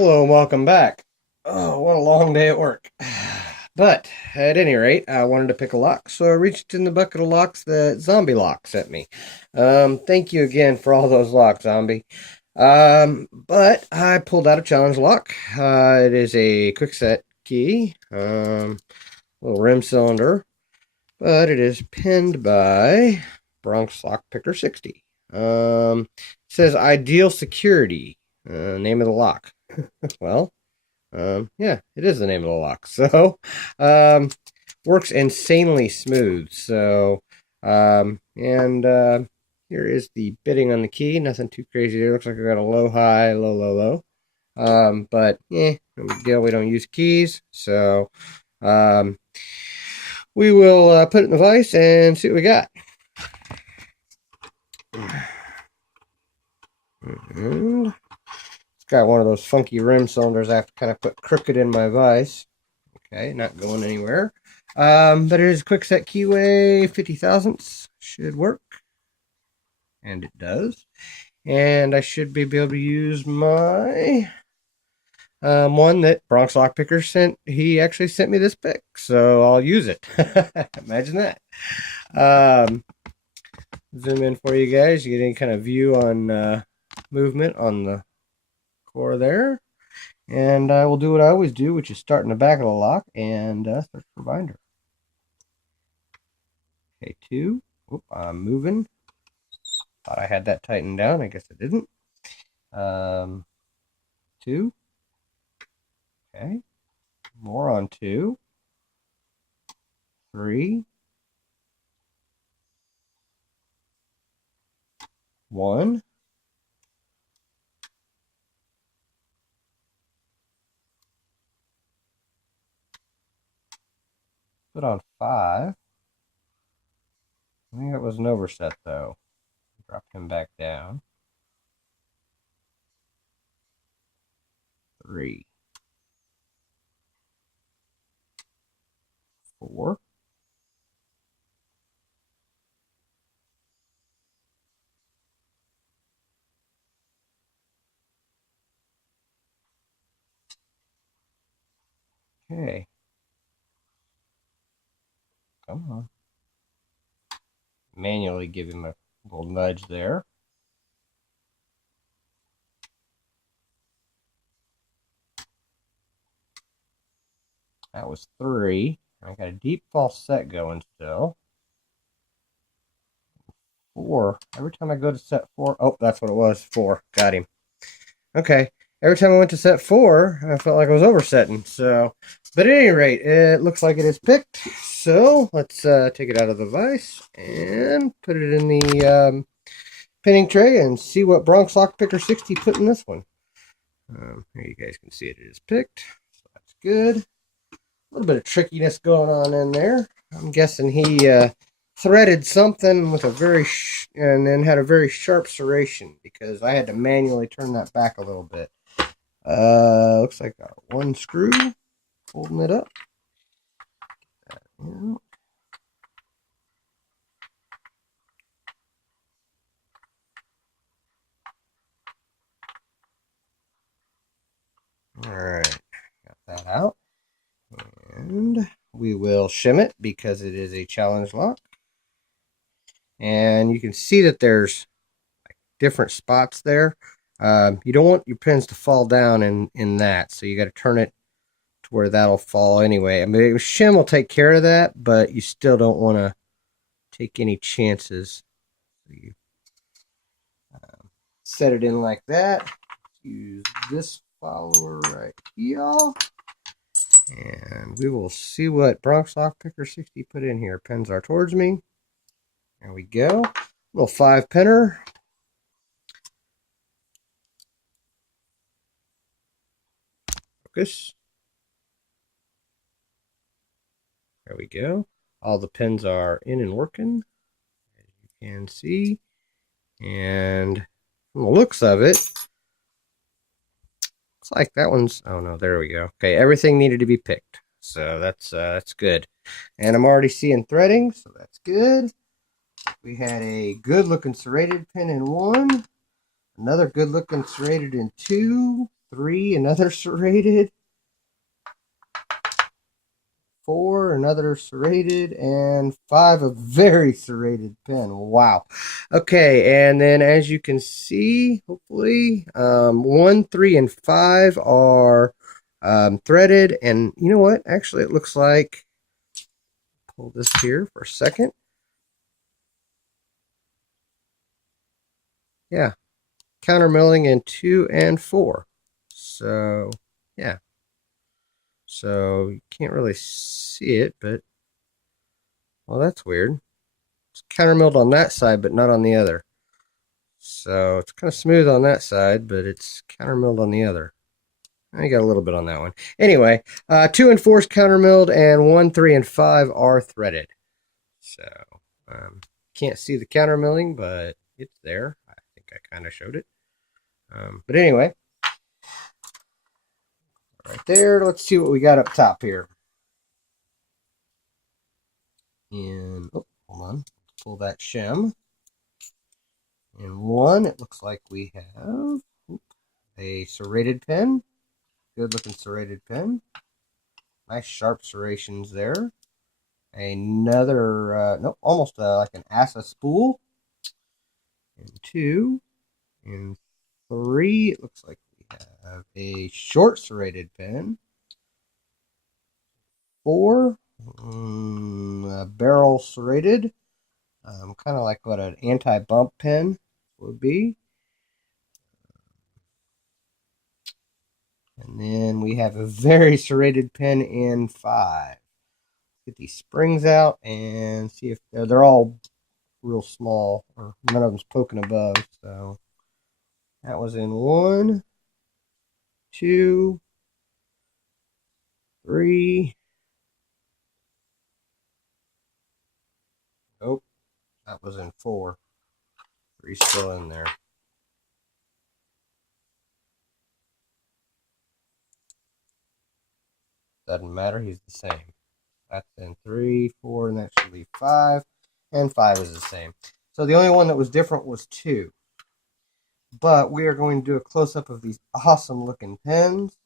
Hello and welcome back. Oh, what a long day at work. But at any rate, I wanted to pick a lock, so I reached in the bucket of locks that Zombie Lock sent me. Thank you again for all those locks, Zombie. But I pulled out a challenge lock. It is a quick set key, little rim cylinder, but it is pinned by Bronx Lock Picker60. It says ideal security, name of the lock. Well, yeah, it is the name of the lock. So, works insanely smooth. So, and here is the bitting on the key. Nothing too crazy there. Looks like I got a low, high, low, low, low. But no big deal. We don't use keys. So, um, we will put it in the vise and see what we got. And got one of those funky rim cylinders I have to kind of put crooked in my vise. Okay, not going anywhere. But it is a quick set keyway, 50 thousandths. Should work. And it does. And I should be able to use my one that Bronx Lock Picker sent. He actually sent me this pick, so I'll use it. Imagine that. Zoom in for you guys. You get any kind of view on movement on the core there. And I will do what I always do, which is start in the back of the lock and search for binder. Okay, 2. Oop, I'm moving. Thought I had that tightened down. I guess I didn't. 2. Okay. More on 2. 3. 1. Put on 5. I think that was an overset though. Drop him back down. 3. 4. 'Kay. Come on. Manually give him a little nudge there. That was 3. I got a deep false set going still. 4. Every time I go to set 4, oh, that's what it was. 4. Got him. Okay. Every time I went to set 4, I felt like I was oversetting. So, but at any rate, it looks like it is picked. So let's take it out of the vise and put it in the pinning tray and see what Bronx Lock Picker60 put in this one. Here you guys can see it. It is picked. So that's good. A little bit of trickiness going on in there. I'm guessing he threaded something with a very and then had a very sharp serration because I had to manually turn that back a little bit. Looks like I got 1 screw holding it up. All right, got that out. And we will shim it because it is a challenge lock. And you can see that there's different spots there. You don't want your pins to fall down in that, so you got to turn it to where that'll fall anyway. I mean, shim will take care of that, but you still don't want to take any chances. So you set it in like that. Use this follower right here. And we will see what Bronx Lock Picker60 put in here. Pins are towards me. There we go. Little 5-pinner. Focus. There we go. All the pins are in and working, as you can see. And from the looks of it, looks like that one's, oh no, there we go. Okay, everything needed to be picked. So that's good. And I'm already seeing threading, so that's good. We had a good looking serrated pin in 1, another good looking serrated in 2, 3, another serrated. 4, another serrated, and 5, a very serrated pen. Wow. Okay, and then as you can see, hopefully, 1, 3, and 5 are threaded. And you know what? Actually, it looks like, hold this here for a second. Yeah, counter milling in 2 and 4. So, yeah. So, you can't really see it, but, well, that's weird. It's counter milled on that side, but not on the other. So it's kind of smooth on that side, but it's counter milled on the other. I got a little bit on that one. Anyway, 2 and 4 is counter milled, and 1, 3, and 5 are threaded. So can't see the counter milling, but it's there. I think I kind of showed it. But anyway, right there. Let's see what we got up top here. And oh, hold on, pull that shim. In 1, it looks like we have a serrated pen. Good looking serrated pen. Nice sharp serrations there. Another, no, almost like an Assa spool. And 2. And 3, it looks like we have a short serrated pen. 4, a barrel serrated. Kind of like what an anti-bump pen would be. And then we have a very serrated pen in 5. Get these springs out and see if they're all real small, or none of them's poking above. So that was in 1, 2, 3. Oh, that was in 4. 3 still in there. Doesn't matter, he's the same. That's in 3, 4, and that should leave 5. And 5 is the same. So the only one that was different was 2. But we are going to do a close-up of these awesome looking pens.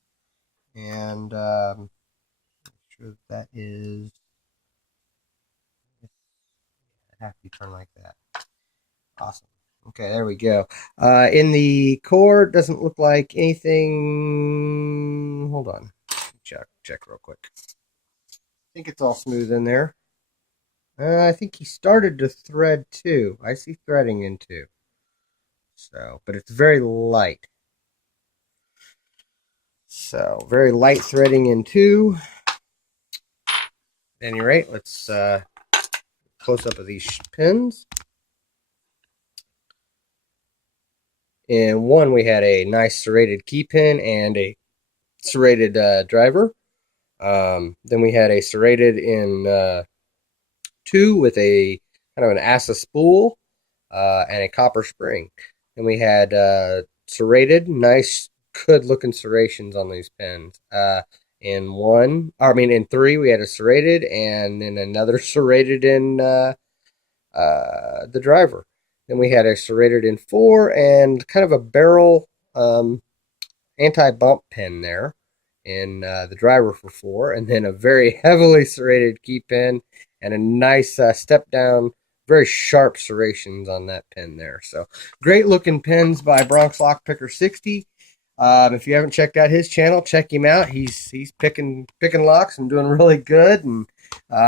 And make sure that is, have to turn like that. Awesome. Okay, there we go. In the core, doesn't look like anything. Hold on. Check real quick. I think it's all smooth in there. I think he started to thread too. I see threading in 2. So, but it's very light. So, very light threading in 2. At any rate, let's close up of these pins. In 1, we had a nice serrated key pin and a serrated driver. Then we had a serrated in 2 with a kind of an Assa spool and a copper spring. Then we had serrated, nice, good looking serrations on these pens. In 3, we had a serrated, and then another serrated in the driver. Then we had a serrated in 4 and kind of a barrel anti-bump pen there in the driver for 4, and then a very heavily serrated key pen and a nice step down, very sharp serrations on that pen there. So great looking pens by Bronx Lock Picker60. If you haven't checked out his channel, check him out. He's picking locks and doing really good, and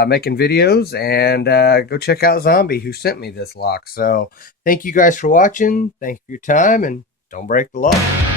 making videos. And go check out Zombie, who sent me this lock. So thank you guys for watching. Thank you for your time, and don't break the law.